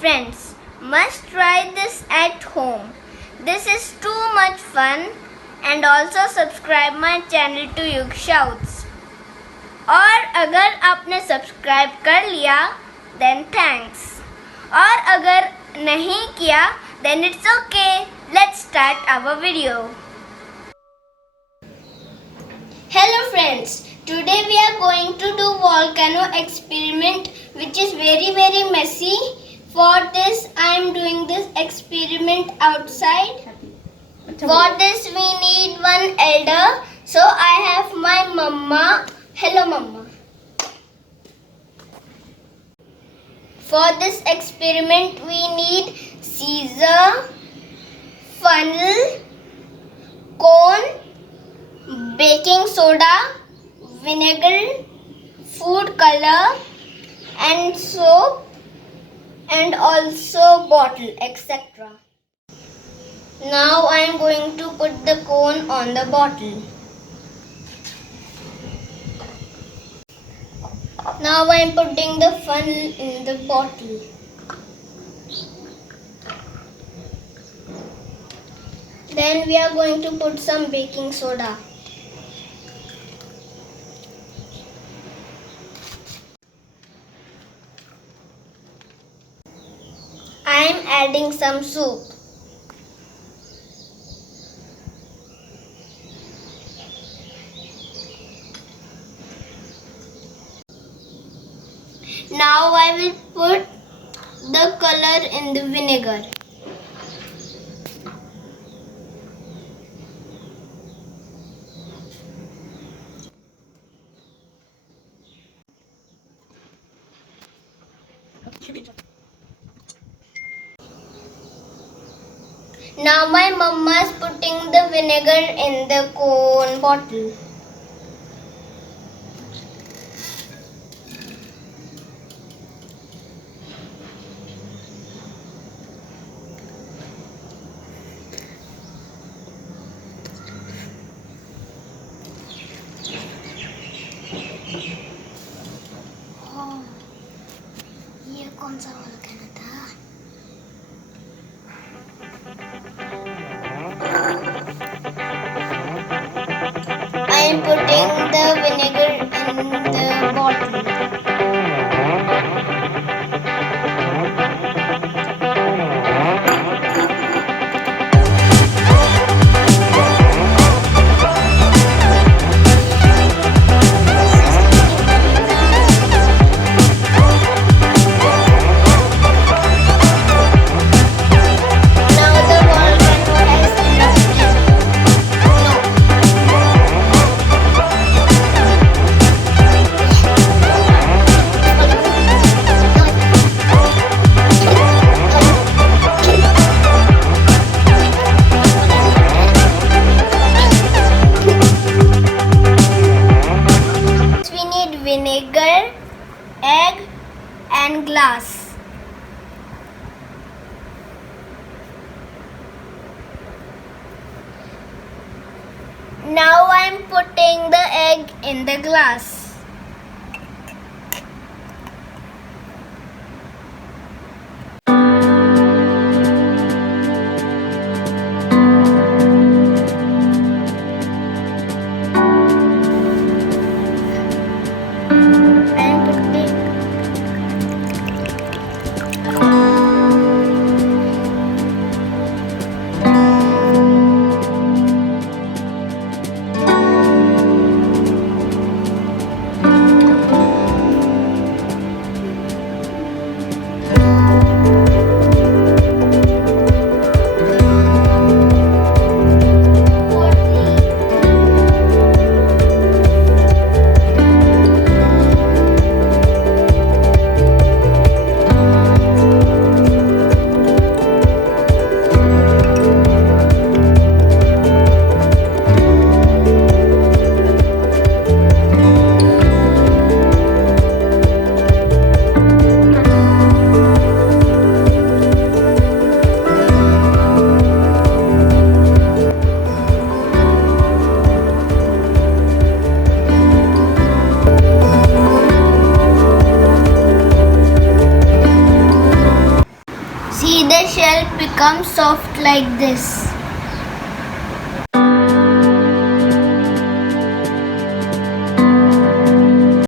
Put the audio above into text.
Friends, must try this at home. This is too much fun. And also subscribe my channel to YugShouts. और अगर आपने subscribe कर लिया then thanks. और अगर नहीं किया then it's okay. Let's start our video. Hello friends. Today we are going to do volcano experiment which is very messy. For this I am doing this experiment outside. For this we need one elder. So I have my mama. Hello mama. For this experiment we need scissor, funnel, cone, baking soda, vinegar, food color and soap and also bottle, etc. Now I am going to put the cone on the bottle. Now I am putting the funnel in the bottle. Then we are going to put some baking soda. I am adding some soup. Now I will put the color in the vinegar. Now my mama is putting the vinegar in the cone bottle. ये कौन सा volcano था? I am putting the vinegar in the bottle. Vinegar, egg and glass. Now I am putting the egg in the glass. shell becomes soft like this.